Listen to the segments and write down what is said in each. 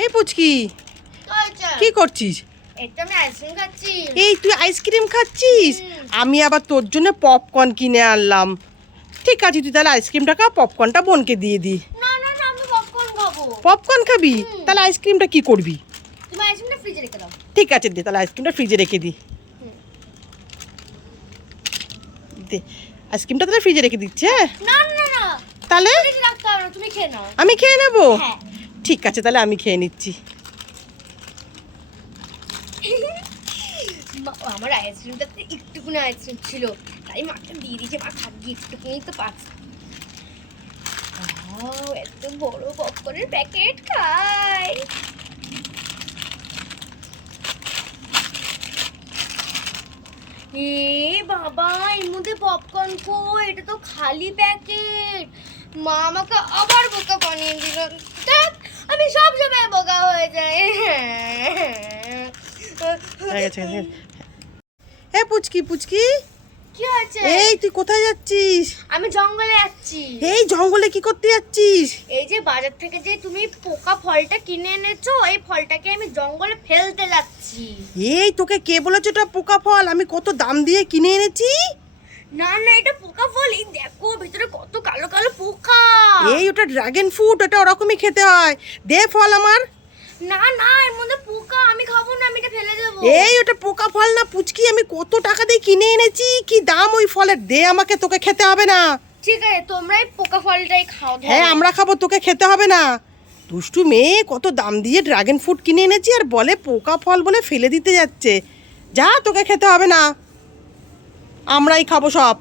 এই পুচকি, কি করছিস? এই তুই আইসক্রিম খাচ্ছিস? আমি আবার তোর জন্য পপকর্ন কিনে আনলাম। ঠিক আছে, তুই তাহলে আইসক্রিমটা খা, পপকর্নটা বোনকে দিয়ে দি। না না না, আমি পপকর্ন খাবো। পপকর্ন খাবি? তাহলে আইসক্রিমটা কি করবি? তুমি আইসক্রিমটা ফ্রিজে রেখে দাও। ঠিক আছে, দে তাহলে আইসক্রিমটা ফ্রিজে রেখে দি। দে আইসক্রিমটা তাহলে ফ্রিজে রেখে দিচ্ছে। না না না, তাহলে ফ্রিজে রাখতে হবে না, তুমি খেয়ে নাও। আমি খেয়ে নেবো? হ্যাঁ। ঠিক আছে, তাহলে আমি খেয়ে নিচ্ছি। আমার আইসক্রিমটাতে একটুকুনি আইসক্রিম ছিল, তাই মাকে দিয়ে দিয়েছে। মা খাবি একটুকুনি তো পাচ্ছে। এত বড় পপকর্নের প্যাকেট খাই। এ বাবা, এর মধ্যে পপকর্ন কই? এটা তো খালি প্যাকেট। মা আমাকে আবার বোকা বানিয়ে দিল। দেখ, আমি সব সময় বোকা হয়ে যাই। এ পুচকি পুচকি, কি হয়েছে? এই তুই কোথায় যাচ্ছিস? আমি জঙ্গলে যাচ্ছি। এই জঙ্গলে কি করতে যাচ্ছিস? এই যে বাজার থেকে যে তুমি পোকা ফলটা কিনে এনেছো, এই ফলটাকে আমি জঙ্গলে ফেলতে যাচ্ছি। এই তোকে কে বলেছে এটা পোকা ফল? আমি কত দাম দিয়ে কিনে এনেছি। না না, এটা পোকা ফল। এই দেখো ভিতরে কত কালো কালো পোকা। এই ওটা ড্রাগন ফ্রুট, ওটা ওরকমই খেতে হয়। দে ফল আমার। না না, এর মধ্যে পোকা, আমি খাবো না, আমি এটা ফেলে দেবো। এই ওটা পোকা ফল না পুচকি, আমি কত টাকা দিয়ে কিনে এনেছি। কি দাম ওই ফলের, দে আমাকে, তোকে খেতে হবে না। ঠিক আছে, তোমরাই পোকা ফলটাই খাও। হ্যাঁ আমরা খাবো, তোকে খেতে হবে না। দুষ্টু মেয়ে, কত দাম দিয়ে ড্রাগন ফ্রুট কিনে এনেছি আর বলে পোকা ফল বলে ফেলে দিতে যাচ্ছে। যা, তোকে খেতে হবে না, আমরাই খাবো সব।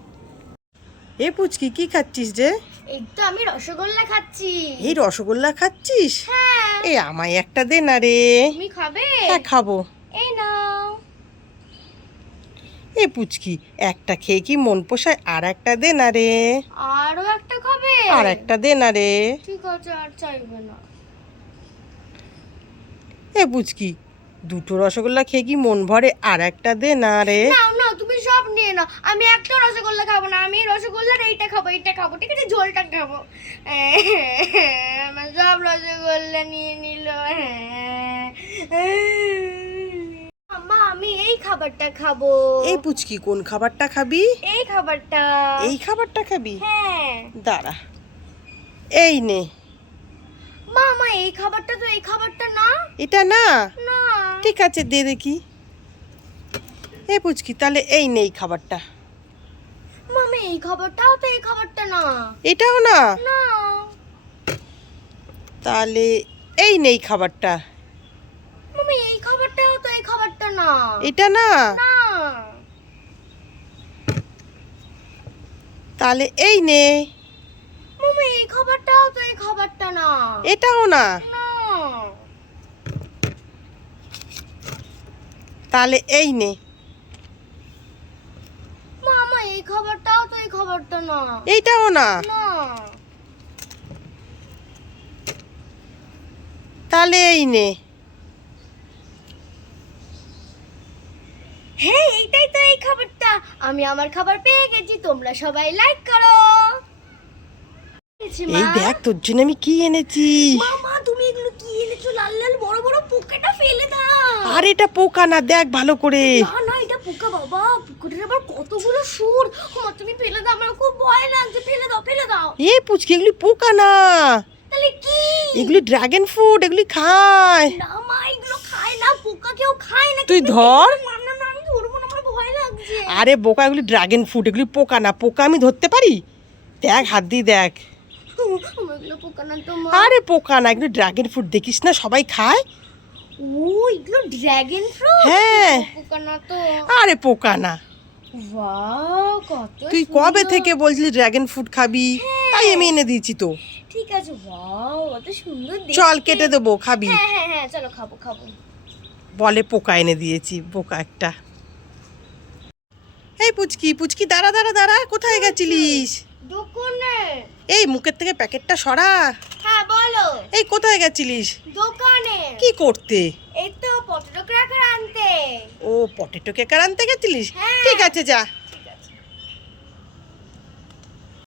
এ পুচকি, কি খাচ্ছিস যে? এই তো আমি রসগোল্লা খাচ্ছি। এই রসগোল্লা খাচ্ছিস? হ্যাঁ। এই আমায় একটা দে না রে। তুমি খাবে? হ্যাঁ খাবো। এই নাও। এ পুচকি, একটা খেয়ে কি মন পোষায়? আর একটা দে না রে। আরো একটা খাবে? আর একটা দে না রে। ঠিক আছে, আর চাইবে না। এ পুচকি, দুটো রসগোল্লা খেয়ে কি মন ভরে? আর একটা দে না রে। নাও নাও, তুমি সব নিয়ে নাও। আমি একটা রসগোল্লা খাবো না, আমি রসগোল্লার এইটা খাবো, এইটা খাবো। ঠিক আছে, ঝোলটা খাবো। আমার সব রসগোল্লা নিয়ে নিল। আম্মা, আমি এই খাবারটা খাবো। এই পুচকি, কোন খাবারটা খাবি? এই খাবারটা। এই খাবারটা খাবি? হ্যাঁ। দাঁড়া, এই নে। মা, মা, এই খাবারটা তো এই খাবারটা না। এটা না? না। ঠিক আছে, দে দেখি। এ পুচকি, তাহলে এই নে এই খাবারটা। মামা, এই খাবারটাও তো এই খাবারটা না। এটাও না? না। তাহলে এই নেই খাবারটা। মামা, এই খাবারটাও তো এই খাবারটা না। এটা না? না। তাহলে এই নে। মামা, এই খাবারটাও তো এই খাবারটা না। এটাও না? না। তাহলে এই নে। মামা, এই খাবারটাও তো এই খাবারটা না। এইটাও না? না। তাহলে এই নে। হ্যাঁ, এইটাই তো এই খাবারটা। আমি আমার খাবার পেয়ে গেছি, তোমরা সবাই লাইক করো। এই দেখ, তোর জন্য আমি কি এনেছি। মামা, তুমি এগুলো কি এনেছো? লাল লাল বড় বড় পোকাটা ফেলে দাও। আর এটা পোকা না, দেখ ভালো করে। না না, এটা পোকা বাবা। পোকাটার আবার কতগুলো সুর। মা, তুমি ফেলে দাও, আমার খুব ভয় লাগছে। ফেলে দাও, ফেলে দাও। এ পুচকি, এগুলি পোকা না, তাহলে কি? এগুলি ড্রাগন ফ্রুট, এগুলি খায়। না মা, এগুলো খায় না, পোকা কেউ খায় না। তুই ধর। না না না, আমি ধরবো না, আমার ভয় লাগছে। আরে বোকা, এগুলি ড্রাগন ফ্রুট, এগুলি পোকা না। পোকা আমি ধরতে পারি? দেখ, হাত দিয়ে দেখ। এগুলো পোকা না তো মা। আরে পোকা না, এগুলো ড্রাগন ফ্রুট, দেখিস না সবাই খায়। ও, এগুলো ড্রাগন ফ্রুট। হ্যাঁ। পোকা না তো। আরে পোকা না। ওয়াও, কত তুই কবে থেকে বলছিলি ড্রাগন ফ্রুট খাবি? তাই আমি এনে দিয়েছি তো। ঠিক আছে। ওয়াও, কত সুন্দর দেখতে। চল, কেটে দেবো, খাবি? হ্যাঁ হ্যাঁ হ্যাঁ, চলো খাবো খাবো। বলে পোকা এনে দিয়েছি, বোকা একটা। এই পুচকি পুচকি, দাঁড়া দাঁড়া দাঁড়া, কোথায় গেছিলিস? দোকানে। এই মুখের থেকে প্যাকেটটা সরা। হ্যাঁ বলো। এই কোথায় গেছিলিস? দোকানে। কি করতে? এই তো পটেটো ক্র্যাকার আনতে। ও, পটেটো কেকার আনতে গেছিলিস? হ্যাঁ। ঠিক আছে, যা।